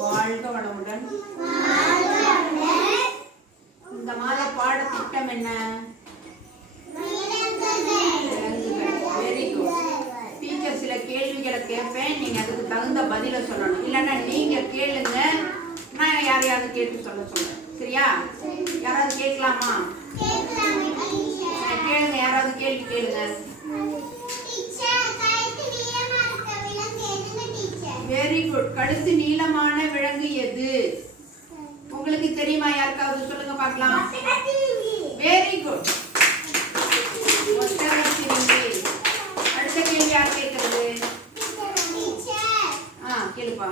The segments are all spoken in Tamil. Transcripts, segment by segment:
வாழ்க வளமுடன் இந்த மாத பாடத்திட்டம் என்ன? வெரி குட் டீச்சர் சில கேள்விகளை கேட்பேன். நீங்க அதுக்கு தகுந்த பதில சொல்லணும். இல்லைன்னா நீங்க கேளுங்க. நான் யாரையாவது கேட்டு சொல்ல சொல்றேன். சரியா? யாராவது கேட்கலாமா? கேளுங்க. யாராவது கேள்வி கேளுங்க. கழுத்து நீளமான விலங்கு எது? உங்களுக்கு தெரியுமா யாருக்காவது? சொல்லுங்க பார்க்கலாம். வெரி குட் அடுத்த கேள்வி யார் கேட்கறது? ஆ கேளுப்பா.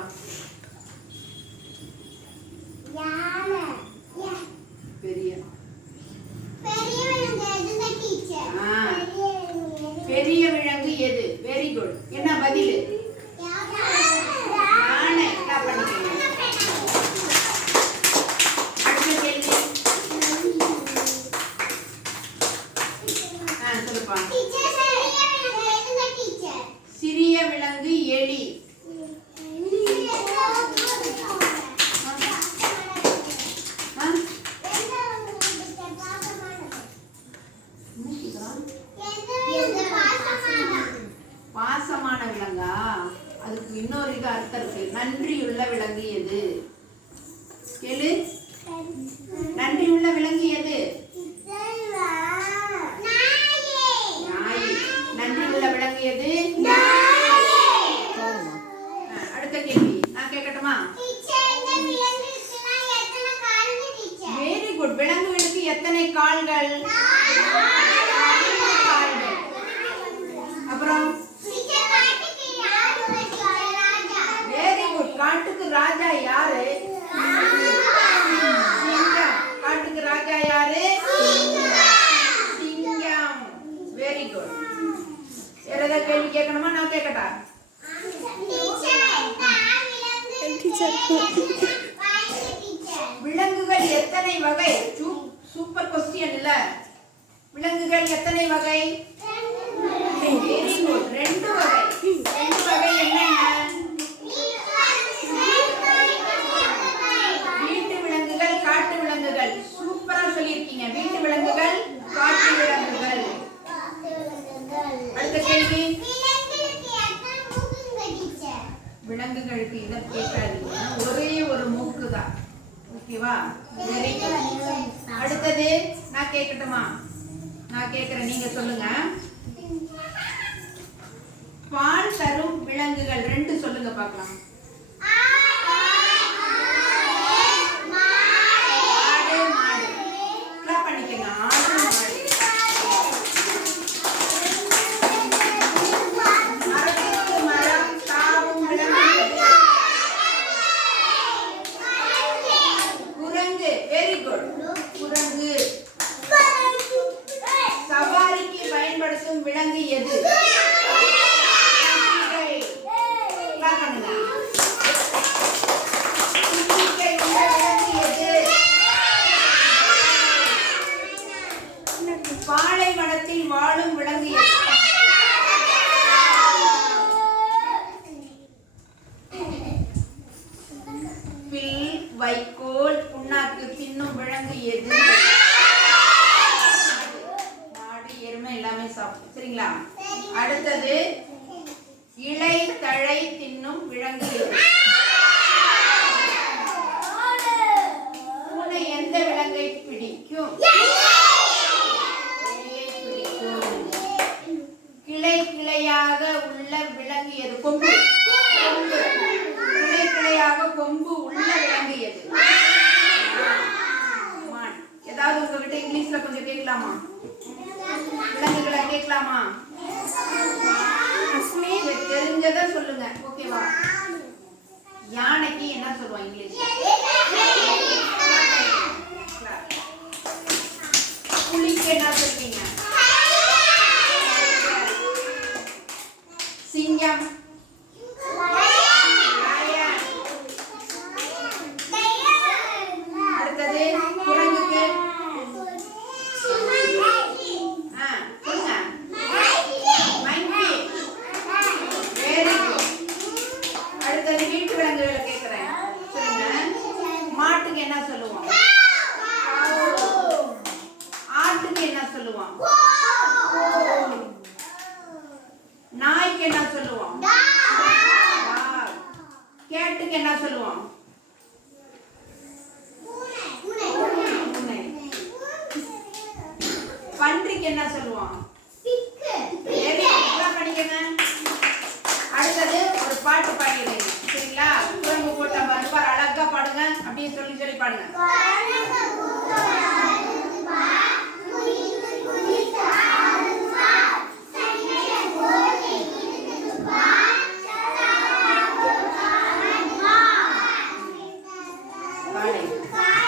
பெரிய. பெரிய விலங்கு எது? வெரி குட் என்ன பதில் யானை clap பண்ணிக்கோங்க அடுத்த கேள்வி ஆ சொல்லுப்பா சிறிய விலங்கு எலி ஆ என்ன கேக்குறான்? பாசமான விலங்கா அதுக்கு இன்னொரு இது அர்த்தம் இருக்கு நன்றியுள்ள விலங்கு என்று கேளு நன்றியுள்ள விலங்கு எது நாய் நன்றியுள்ள விலங்கு எது ஆ, அடுத்த கேள்வி நான் கேட்கட்டுமா வெரி குட் விலங்குகளுக்கு எத்தனை கால்கள் கால்கள் அப்புறம் வெரி குட் காட்டுக்கு ராஜா யாரு சிங்கம் காட்டுக்கு ராஜா யாரு சிங்கம் குட் வேற ஏதாவது கேள்வி கேட்கணுமா? நான் கேட்கட்டா? விலங்குகள் எத்தனை வகை? சூப்பர் கொஸ்டின் இல்ல. விலங்குகள் எத்தனை வகை? ரெண்டு வகை ரெண்டு வகை என்னென்ன வீட்டு விலங்குகள் காட்டு விலங்குகள் சூப்பரா சொல்லியிருக்கீங்க வீட்டு விலங்குகள் காட்டு விலங்குகள் அடுத்த கேள்வி விலங்குகளுக்கு இதை கேட்காதீங்க ஒரே ஒரு மூக்கு தான் ஓகேவா? அடுத்தது நான் கேட்கட்டுமா நான் கேட்கிறேன் நீங்க சொல்லுங்க. பால் தரும் விலங்குகள் ரெண்டு சொல்லுங்க பார்க்கலாம் ஆடு மாடு கிளாப் பண்ணிக்கங்க ஆடு மாடு மரத்துக்கு மரம் தாவும் விலங்கு எது? குரங்கு வெரி குட் குரங்கு சவாரிக்கு பயன்படுத்தும் விலங்கு எது தும்பிக்கை. clap பண்ணுங்க. தும்பிக்கை உள்ள விலங்கு எது? பாலைவனத்தில் வாழும் விலங்கு எது? பில் வைக்கோல் புண்ணாக்கு தின்னும் விலங்கு எது? மாடு எருமை எல்லாமே சாப்பிடும். சரிங்களா? அடுத்தது இலை தழை தின்னும் விலங்கு எது? பூனை எந்த விலங்கை பிடிக்கும்? ஒன்றிக்கு என்ன சொல்லுவோம் படிக்கணும் அடுத்தது ஒரு பாட்டு பாடிடுங்க. சரிங்களா? குரங்கு போட்ட வருவார் அழகா பாடுங்க. அப்படின்னு சொல்லி சொல்லி பாடுங்க. Bye.